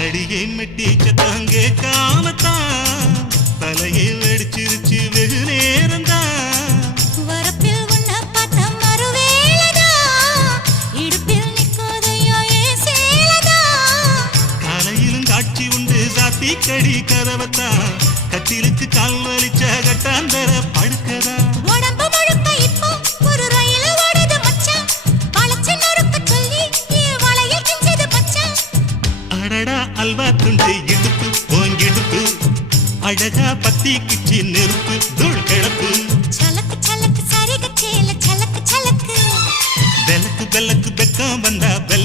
அடியை மெட்டி சத்தங்கே காமத்தான் தலையை வெடிச்சிருச்சு வெகு நேரம்தான் வரப்பில் உன்ன பார்த்த மறுவேளதா இடுப்பில் நிற்காதையா ஏ சேலதா காலையிலும் காட்சி உண்டு சாத்தி கடி கதவத்தான் கட்டிலுக்கு கால் வலிச்ச கட்டாந்தர படுக்கதா உடம்பு முழுக்க இப்போ ஒரு ரயில் ஓடுது மச்சான் வளைச்சு நொறுக்க சொல்லி என் வளையல் கிஞ்சது மச்சான் அடடா அல்வா துண்டு இடுப்பு போங்கிடுப்பு அழகா பத்தி கிச்சி நெருப்பு தூள் கிளப்பு சலக்கு சலக்கு சரிக சேல சலக்கு சலக்கு பெலக்கு பெலக்கு பெக்கம் வந்தா பெல